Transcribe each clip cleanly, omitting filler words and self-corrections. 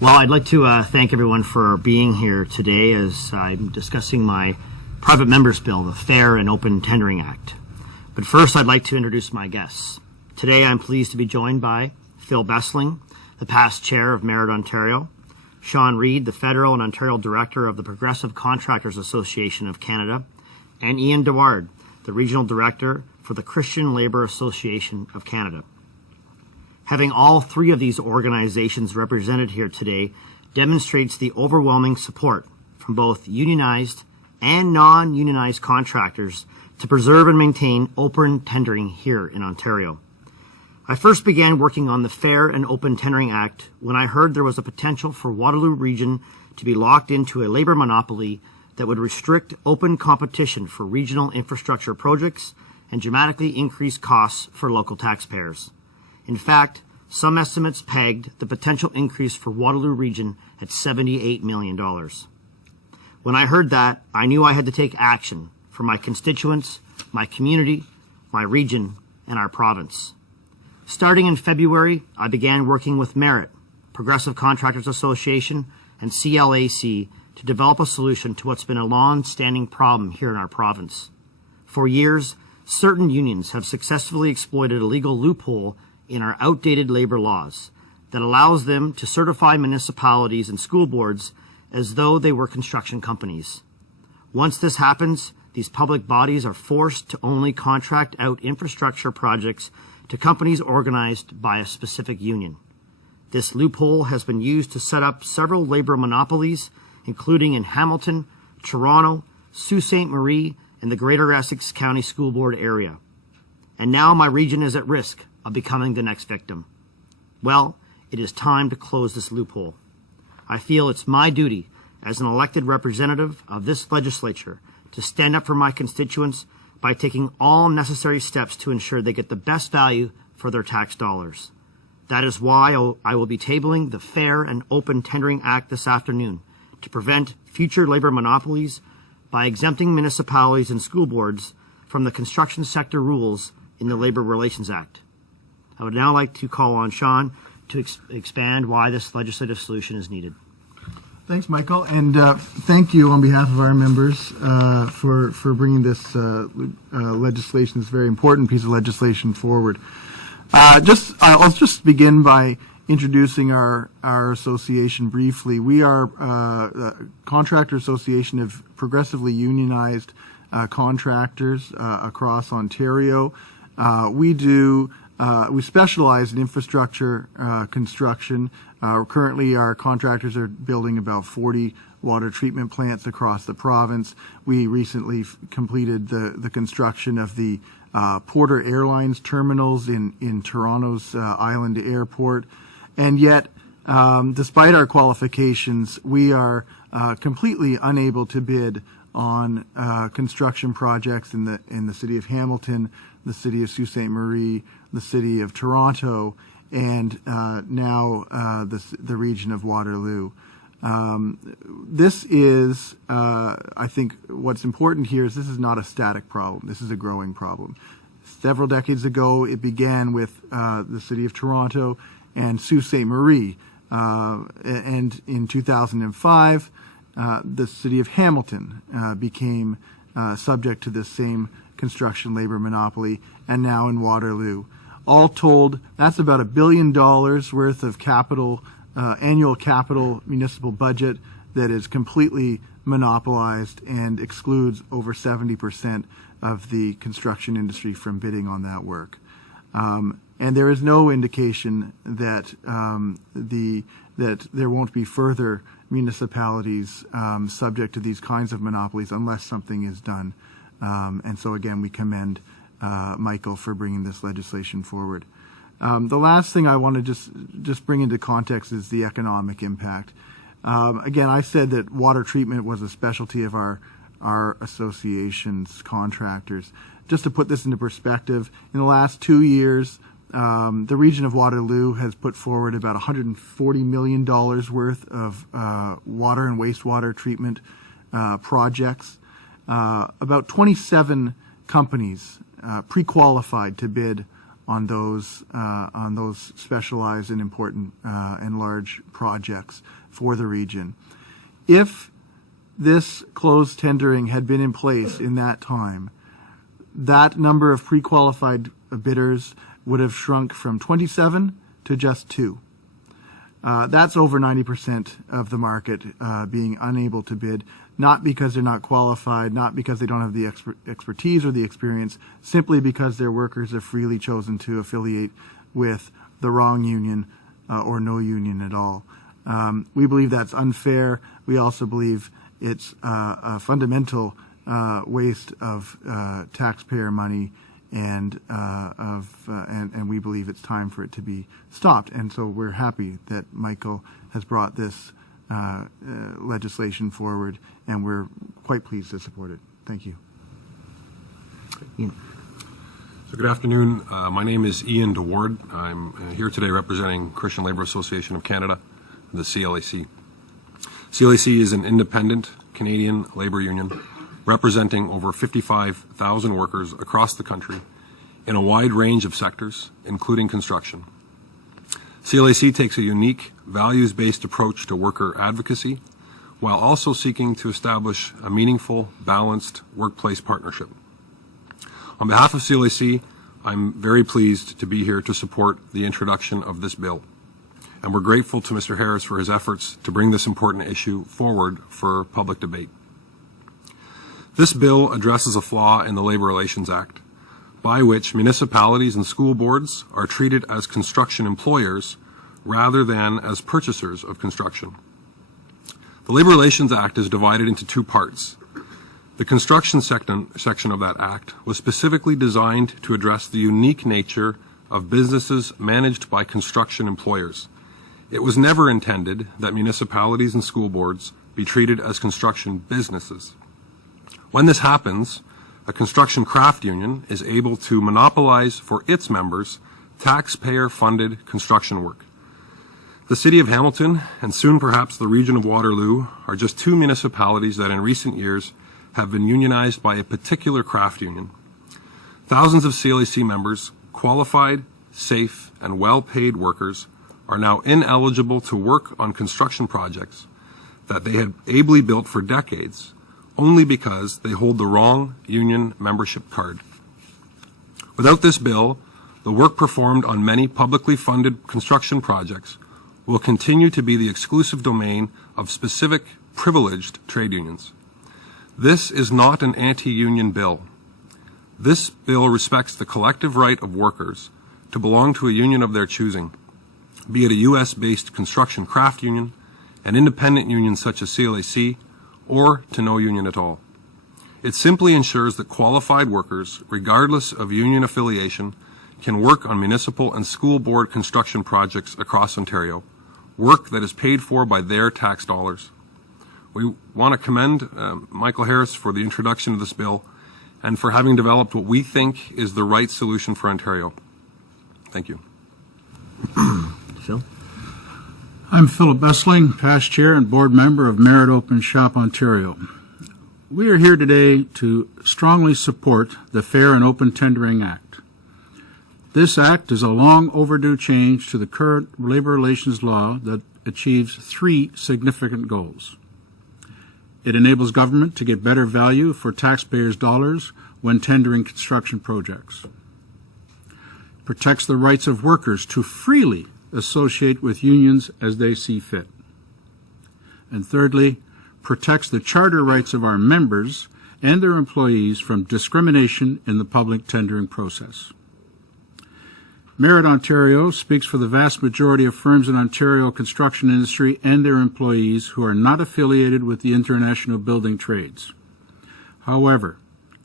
Well, I'd like to thank everyone for being here today as I'm discussing my private members bill, the Fair and Open Tendering Act. But first, I'd like to introduce my guests. Today, I'm pleased to be joined by Phil Besseling, the past chair of Merit Ontario, Sean Reid, the federal and Ontario director of the Progressive Contractors Association of Canada, and Ian DeWaard, the regional director for the Christian Labour Association of Canada. Having all three of these organizations represented here today demonstrates the overwhelming support from both unionized and non-unionized contractors to preserve and maintain open tendering here in Ontario. I first began working on the Fair and Open Tendering Act when I heard there was a potential for Waterloo Region to be locked into a labour monopoly that would restrict open competition for regional infrastructure projects and dramatically increase costs for local taxpayers. In fact, some estimates pegged the potential increase for Waterloo Region at $78 million. When I heard that, I knew I had to take action for my constituents, my community, my region, and our province. Starting in February, I began working with Merit, Progressive Contractors Association, and CLAC to develop a solution to what's been a long-standing problem here in our province. For years, certain unions have successfully exploited a legal loophole in our outdated labor laws that allows them to certify municipalities and school boards as though they were construction companies. Once this happens, these public bodies are forced to only contract out infrastructure projects to companies organized by a specific union. This loophole has been used to set up several labor monopolies, including in Hamilton, Toronto, Sault Ste. Marie, and the Greater Essex County School Board area. And now my region is at risk of becoming the next victim. Well, it is time to close this loophole. I feel it's my duty as an elected representative of this legislature to stand up for my constituents by taking all necessary steps to ensure they get the best value for their tax dollars. That is why I will be tabling the Fair and Open Tendering Act this afternoon to prevent future labor monopolies by exempting municipalities and school boards from the construction sector rules in the Labor Relations Act. I would now like to call on Sean to expand why this legislative solution is needed. Thanks, Michael, and thank you on behalf of our members for bringing this legislation, this very important piece of legislation, forward. I'll just begin by introducing our association briefly. We are a contractor association of progressively unionized contractors across Ontario. We specialize in infrastructure construction. Currently, our contractors are building about 40 water treatment plants across the province. We recently completed the construction of the Porter Airlines terminals in Toronto's Island Airport. And yet, despite our qualifications, we are completely unable to bid on construction projects in the city of Hamilton, the city of Sault Ste. Marie, the city of Toronto, and now the region of Waterloo. This is, I think, what's important here is this is not a static problem. This is a growing problem. Several decades ago, it began with the city of Toronto and Sault Ste. Marie, and in 2005, the city of Hamilton became subject to this same construction labor monopoly, and now in Waterloo. All told, that's about $1 billion worth of capital, annual capital municipal budget that is completely monopolized and excludes over 70% of the construction industry from bidding on that work. And there is no indication that that there won't be further municipalities subject to these kinds of monopolies unless something is done. And so again, we commend Michael for bringing this legislation forward. The last thing I want to just bring into context is the economic impact. Again, I said that water treatment was a specialty of our association's contractors. Just to put this into perspective, in the last 2 years, the region of Waterloo has put forward about $140 million worth of water and wastewater treatment projects. About 27 companies pre-qualified to bid on those specialized and important and large projects for the region. If this closed tendering had been in place in that time, that number of pre-qualified bidders would have shrunk from 27 to just 2. That's over 90% of the market being unable to bid, not because they're not qualified, not because they don't have the expertise or the experience, simply because their workers have freely chosen to affiliate with the wrong union or no union at all. We believe that's unfair. We also believe it's a fundamental waste of taxpayer money, and we believe it's time for it to be stopped. And so we're happy that Michael has brought this legislation forward, and we're quite pleased to support it. Thank you. So good afternoon. My name is Ian DeWaard. I'm here today representing Christian Labour Association of Canada, the CLAC. CLAC is an independent Canadian labour union representing over 55,000 workers across the country in a wide range of sectors, including construction. CLAC takes a unique, values-based approach to worker advocacy while also seeking to establish a meaningful, balanced workplace partnership. On behalf of CLAC, I'm very pleased to be here to support the introduction of this bill. And we're grateful to Mr. Harris for his efforts to bring this important issue forward for public debate. This bill addresses a flaw in the Labour Relations Act, by which municipalities and school boards are treated as construction employers rather than as purchasers of construction. The Labour Relations Act is divided into two parts. The construction section of that act was specifically designed to address the unique nature of businesses managed by construction employers. It was never intended that municipalities and school boards be treated as construction businesses. When this happens, a construction craft union is able to monopolize for its members taxpayer-funded construction work. The City of Hamilton, and soon perhaps the region of Waterloo, are just two municipalities that in recent years have been unionized by a particular craft union. Thousands of CLAC members, qualified, safe, and well-paid workers, are now ineligible to work on construction projects that they had ably built for decades only because they hold the wrong union membership card. Without this bill, the work performed on many publicly funded construction projects will continue to be the exclusive domain of specific privileged trade unions. This is not an anti-union bill. This bill respects the collective right of workers to belong to a union of their choosing, be it a U.S.-based construction craft union, an independent union such as CLAC, or to no union at all. It simply ensures that qualified workers, regardless of union affiliation, can work on municipal and school board construction projects across Ontario, work that is paid for by their tax dollars. We want to commend Michael Harris for the introduction of this bill and for having developed what we think is the right solution for Ontario. Thank you. Phil? I'm Philip Besseling, past chair and board member of Merit Open Shop Ontario. We are here today to strongly support the Fair and Open Tendering Act. This act is a long overdue change to the current labor relations law that achieves three significant goals. It enables government to get better value for taxpayers' dollars when tendering construction projects. Protects the rights of workers to freely associate with unions as they see fit. And thirdly, protects the charter rights of our members and their employees from discrimination in the public tendering process. Merit Ontario speaks for the vast majority of firms in Ontario construction industry and their employees who are not affiliated with the international building trades. However,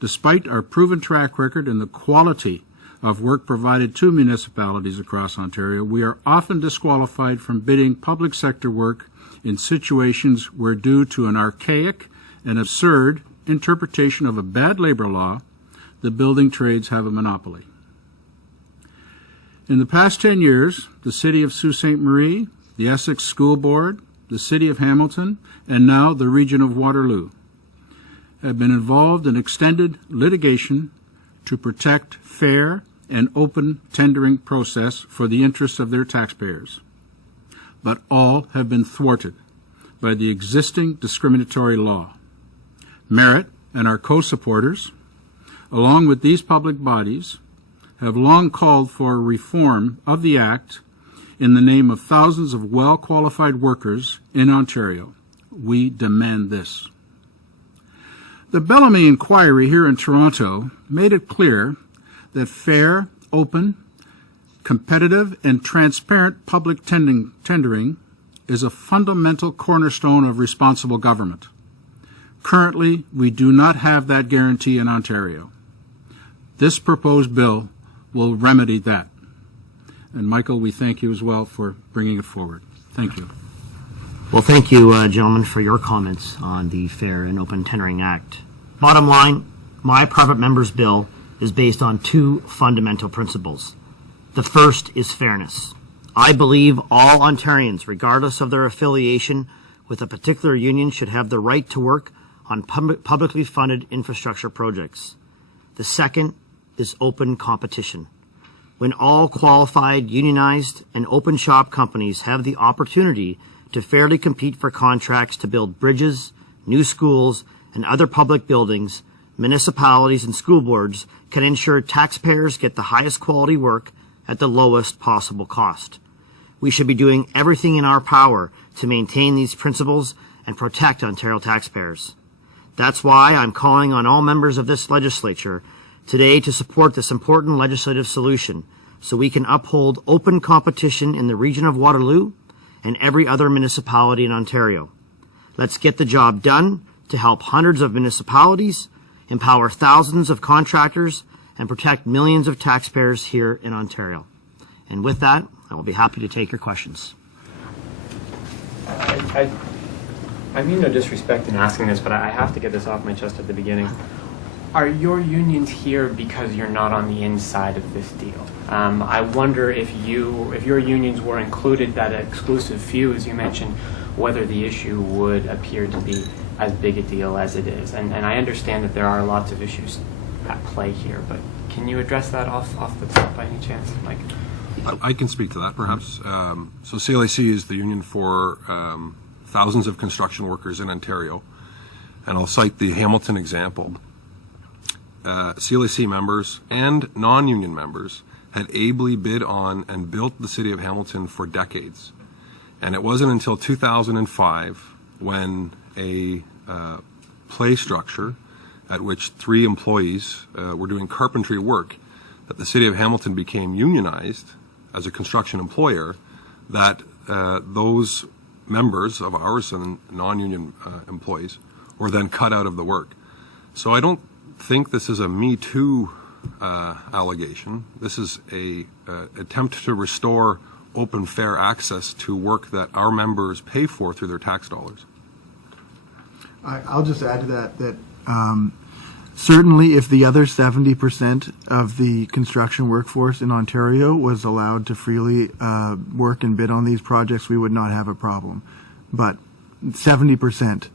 despite our proven track record and the quality of work provided to municipalities across Ontario, we are often disqualified from bidding public sector work in situations where, due to an archaic and absurd interpretation of a bad labor law, the building trades have a monopoly. In the past 10 years, the City of Sault Ste. Marie, the Essex School Board, the City of Hamilton, and now the region of Waterloo have been involved in extended litigation to protect fair and open tendering process for the interests of their taxpayers. But all have been thwarted by the existing discriminatory law. Merit and our co-supporters, along with these public bodies, have long called for reform of the Act in the name of thousands of well-qualified workers in Ontario. We demand this. The Bellamy inquiry here in Toronto made it clear that fair, open, competitive, and transparent public tendering is a fundamental cornerstone of responsible government. Currently, we do not have that guarantee in Ontario. This proposed bill will remedy that. And Michael, we thank you as well for bringing it forward. Thank you. Well, thank you, gentlemen, for your comments on the Fair and Open Tendering Act. Bottom line, my private member's bill is based on two fundamental principles. The first is fairness. I believe all Ontarians, regardless of their affiliation with a particular union, should have the right to work on publicly funded infrastructure projects. The second is open competition. When all qualified, unionized, and open shop companies have the opportunity to fairly compete for contracts to build bridges, new schools, and other public buildings, municipalities and school boards can ensure taxpayers get the highest quality work at the lowest possible cost. We should be doing everything in our power to maintain these principles and protect Ontario taxpayers. That's why I'm calling on all members of this legislature today to support this important legislative solution so we can uphold open competition in the region of Waterloo and every other municipality in Ontario. Let's get the job done to help hundreds of municipalities, empower thousands of contractors, and protect millions of taxpayers here in Ontario. And with that, I will be happy to take your questions. I mean no disrespect in asking this, but I have to get this off my chest at the beginning. Are your unions here because you're not on the inside of this deal? I wonder if your unions were included, that exclusive few, as you mentioned, whether the issue would appear to be as big a deal as it is. And I understand that there are lots of issues at play here, but can you address that off the top by any chance, Mike? I can speak to that, perhaps. So CLAC is the union for thousands of construction workers in Ontario, and I'll cite the Hamilton example. CLAC members and non-union members had ably bid on and built the city of Hamilton for decades. And it wasn't until 2005 when a play structure at which 3 employees were doing carpentry work that the city of Hamilton became unionized as a construction employer, that those members of ours and non-union employees were then cut out of the work. So I don't think this is a Me Too allegation. This is a attempt to restore open, fair access to work that our members pay for through their tax dollars. I'll just add to that certainly if the other 70% of the construction workforce in Ontario was allowed to freely work and bid on these projects, we would not have a problem. But 70%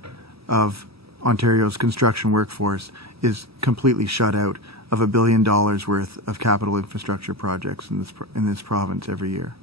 of Ontario's construction workforce is completely shut out of $1 billion worth of capital infrastructure projects in this province every year.